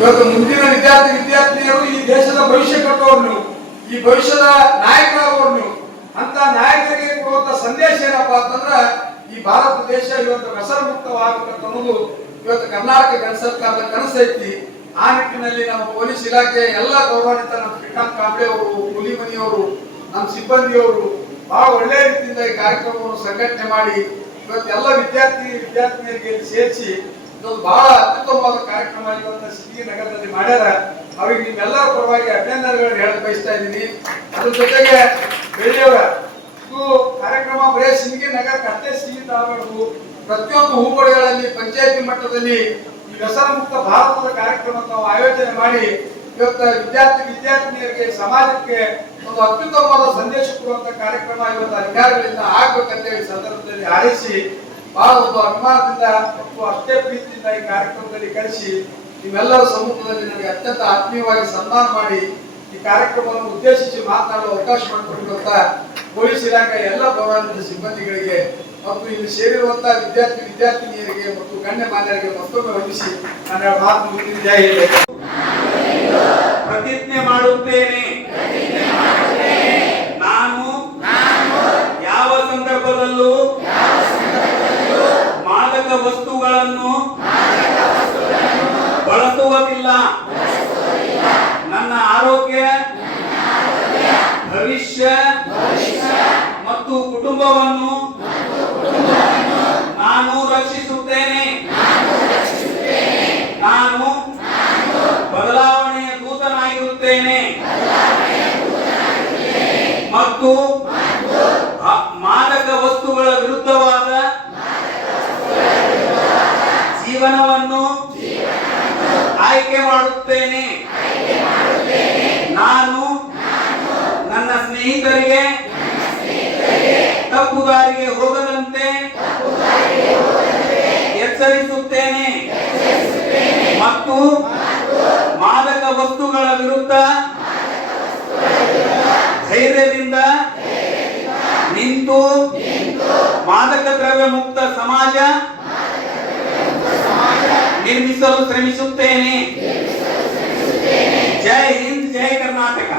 ಇವತ್ತು ಮುಂದಿನ ವಿದ್ಯಾರ್ಥಿನಿಯರು ಈ ದೇಶದ ಭವಿಷ್ಯ ಕಟ್ಟುವವರು ನೀವು, ಈ ಭವಿಷ್ಯದ ನಾಯಕರಾದವರು ನೀವು. ಅಂತ ನಾಯಕರಿಗೆ ಕೊಡುವಂತ ಸಂದೇಶ ಏನಪ್ಪಾ ಅಂತಂದ್ರ ಈ ಭಾರತ ದೇಶ ಇವತ್ತು ವ್ಯಸನಮುಕ್ತವಾಗಬೇಕಂತ ಅನ್ನೋದು ಇವತ್ತು ಕರ್ನಾಟಕ ಗಣ ಸರ್ಕಾರದ ಕನಸೈತಿ. ಆ ನಿಟ್ಟಿನಲ್ಲಿ ನಮ್ಮ ಪೊಲೀಸ್ ಇಲಾಖೆ ಎಲ್ಲ ಗೌರವಾನ್ವಿತ ನಮ್ಮ ಶ್ರೀಕಾಂತ್ ಕಾಂಬ್ಳೆ ಅವರು, ಹುಲಿಮನಿಯವರು, ನಮ್ಮ ಸಿಬ್ಬಂದಿಯವರು ಬಹಳ ಒಳ್ಳೆ ರೀತಿಯಿಂದ ಈ ಕಾರ್ಯಕ್ರಮವನ್ನು ಸಂಘಟನೆ ಮಾಡಿ ಇವತ್ತೆಲ್ಲ ವಿದ್ಯಾರ್ಥಿನಿಯರಿಗೆ ಸೇರಿಸಿ ಇದೊಂದು ಬಹಳ ಅತ್ಯುತ್ತಮವಾದ ಕಾರ್ಯಕ್ರಮ ಇವತ್ತು ಸಿದ್ಧಿ ನಗರದಲ್ಲಿ ಮಾಡ್ಯಾರ. ಅವ್ರಿಗೆ ನಿಮ್ಮೆಲ್ಲರ ಪರವಾಗಿ ಅಭಿನಂದನೆಗಳನ್ನು ಹೇಳಕ್ ಬಯಸ್ತಾ ಇದ್ದೀನಿ. ಅದ್ರ ಜೊತೆಗೆ ಬೆಳ್ಳಿಯವರ ಇದು ಕಾರ್ಯಕ್ರಮ ಬರೇ ಸಿಂದಗಿ ನಗರಕ್ಕೆ ಅಷ್ಟೇ ಸೀಮಿತ ಆಗಬಾರದು. ಪ್ರತಿಯೊಂದು ಹೋಬಳಿಗಳಲ್ಲಿ ಪಂಚಾಯತಿ ಮಟ್ಟದಲ್ಲಿ ಈ ವ್ಯಸನ ಮುಕ್ತ ಭಾರತದ ಕಾರ್ಯಕ್ರಮ ನಾವು ಆಯೋಜನೆ ಮಾಡಿ ಇವತ್ತು ವಿದ್ಯಾರ್ಥಿನಿಯರಿಗೆ ಸಮಾಜಕ್ಕೆ ಒಂದು ಅತ್ಯುತ್ತಮವಾದ ಸಂದೇಶ ಕೊಡುವಂತ ಕಾರ್ಯಕ್ರಮ ಇವತ್ತು ಅಧಿಕಾರಿಗಳಿಂದ ಆಗ್ಬೇಕಂತ ಈ ಸಂದರ್ಭದಲ್ಲಿ ಹಾರೈಸಿ ಬಹಳ ಒಂದು ಅಭಿಮಾನದಿಂದ ಮತ್ತು ಅಷ್ಟೇ ಪ್ರೀತಿಯಿಂದ ಈ ಕಾರ್ಯಕ್ರಮದಲ್ಲಿ ಕರೆಸಿ ನಿಮ್ಮೆಲ್ಲರ ಸಮ್ಮುಖದಲ್ಲಿ ನನಗೆ ಅತ್ಯಂತ ಆತ್ಮೀಯವಾಗಿ ಸನ್ಮಾನ ಮಾಡಿ ಈ ಕಾರ್ಯಕ್ರಮವನ್ನು ಉದ್ದೇಶಿಸಿ ಮಾತನಾಡುವ ಅವಕಾಶ ಮಾಡಿಕೊಟ್ಟಿರುವಂತ ಪೊಲೀಸ್ ಇಲಾಖೆ ಎಲ್ಲ ಗೌರವಾನ್ವಿತ ಸಿಬ್ಬಂದಿಗಳಿಗೆ ಮತ್ತು ಇಲ್ಲಿ ಸೇರಿರುವಂತಹ ವಿದ್ಯಾರ್ಥಿನಿಯರಿಗೆ ಮತ್ತು ಗಣ್ಯಮಾನ್ಯರಿಗೆ ಮತ್ತೊಮ್ಮೆ ವಂದಿಸಿ ನನ್ನ ಮಾತು ಮುಗಿದಿದೆ. ಪ್ರತಿಜ್ಞೆ ಮಾಡುತ್ತೇನೆ, ನಾನು ಯಾವ ಸಂದರ್ಭದಲ್ಲೂ ಮಾದಕ ವಸ್ತುಗಳನ್ನು ಬಳಸುವುದಿಲ್ಲ. ನನ್ನ ಆರೋಗ್ಯ, ಭವಿಷ್ಯ ಮತ್ತು ಕುಟುಂಬವನ್ನು ನಾನು ರಕ್ಷಿಸುತ್ತೇನೆ. ನಾನು ಬದಲಾವಣೆಯ ದೂತನಾಗಿರುತ್ತೇನೆ ಮತ್ತು ಮಾದಕ ವಸ್ತುಗಳ ವಿರುದ್ಧವಾದ ಜೀವನವನ್ನು ಆಯ್ಕೆ ಮಾಡುತ್ತೇನೆ. ನಾನು ನನ್ನ ಸ್ನೇಹಿತರಿಗೆ ತಪ್ಪು ದಾರಿಗೆ ಹೋಗದಂತೆ ಎಚ್ಚರಿಸುತ್ತೇನೆ ಮತ್ತು ಮಾದಕ ವಸ್ತುಗಳ ವಿರುದ್ಧ ಧೈರ್ಯದಿಂದ ನಿಂತು ಮಾದಕ ದ್ರವ್ಯ ಮುಕ್ತ ಸಮಾಜ ನಿರ್ಮಿಸಲು ಶ್ರಮಿಸುತ್ತೇನೆ. ಜೈ ಹಿಂದ್, ಜೈ ಕರ್ನಾಟಕ.